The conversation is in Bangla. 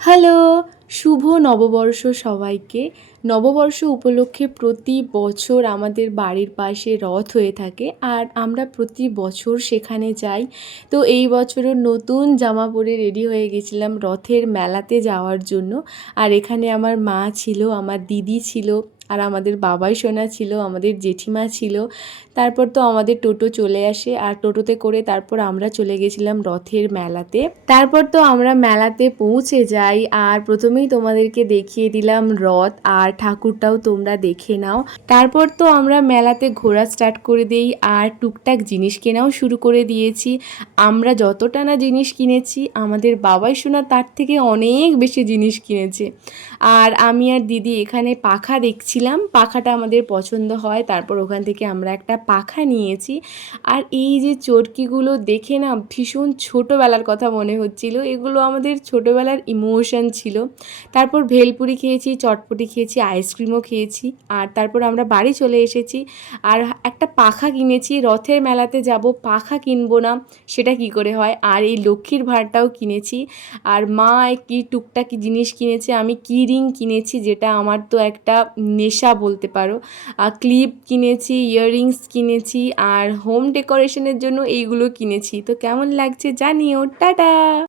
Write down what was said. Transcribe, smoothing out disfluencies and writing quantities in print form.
হ্যালো, শুভ নববর্ষ সবাইকে। নববর্ষ উপলক্ষে প্রতি বছর আমাদের বাড়ির পাশে রথ হয়ে থাকে আর আমরা প্রতি বছর সেখানে যাই। তো এই বছরও নতুন জামা পরে রেডি হয়ে গেছিলাম রথের মেলাতে যাওয়ার জন্য। আর এখানে আমার মা ছিল, আমার দিদি ছিল, আর আমাদের বাবাই সোনা ছিল, আমাদের জেঠিমা ছিল। তারপর তো আমাদের টোটো চলে আসে আর টোটোতে করে তারপর আমরা চলে গেছিলাম রথের মেলাতে। তারপর তো আমরা মেলাতে পৌঁছে যাই আর প্রথমেই তোমাদেরকে দেখিয়ে দিলাম রথ আর ঠাকুরটাও তোমরা দেখে নাও। তারপর তো আমরা মেলাতে ঘোরা স্টার্ট করে দিই আর টুকটাক জিনিস কেনাও শুরু করে দিয়েছি। আমরা যতটা না জিনিস কিনেছি আমাদের বাবাই সোনা তার থেকে অনেক বেশি জিনিস কিনেছে। আর আমি আর দিদি এখানে পাখা দেখছিলাম, পাখাটা আমাদের পছন্দ হয়, তারপর ওখান থেকে আমরা একটা পাখা নিয়েছি। আর এই যে চরকিগুলো দেখে না ভীষণ ছোটোবেলার কথা মনে হচ্ছিল, এগুলো আমাদের ছোটোবেলার ইমোশন ছিল। তারপর ভেলপুরি খেয়েছি, চটপটি খেয়েছি, আইসক্রিমও খেয়েছি আর তারপর আমরা বাড়ি চলে এসেছি। আর একটা পাখা কিনেছি, রথের মেলাতে যাব পাখা কিনবো না সেটা কি করে হয়। আর এই লক্ষ্মীর ভাঁড়টাও কিনেছি। আর মা কি টুকটাকি জিনিস কিনেছে, আমি কি রিং কিনেছি যেটা আমার তো একটা নেশা বলতে পারো। ক্লিপ কিনেছি, ইয়াররিংস কিনেছি আর হোম ডেকোরেশনের জন্য এইগুলো কিনেছি। তো কেমন লাগছে জানিও। টাটা।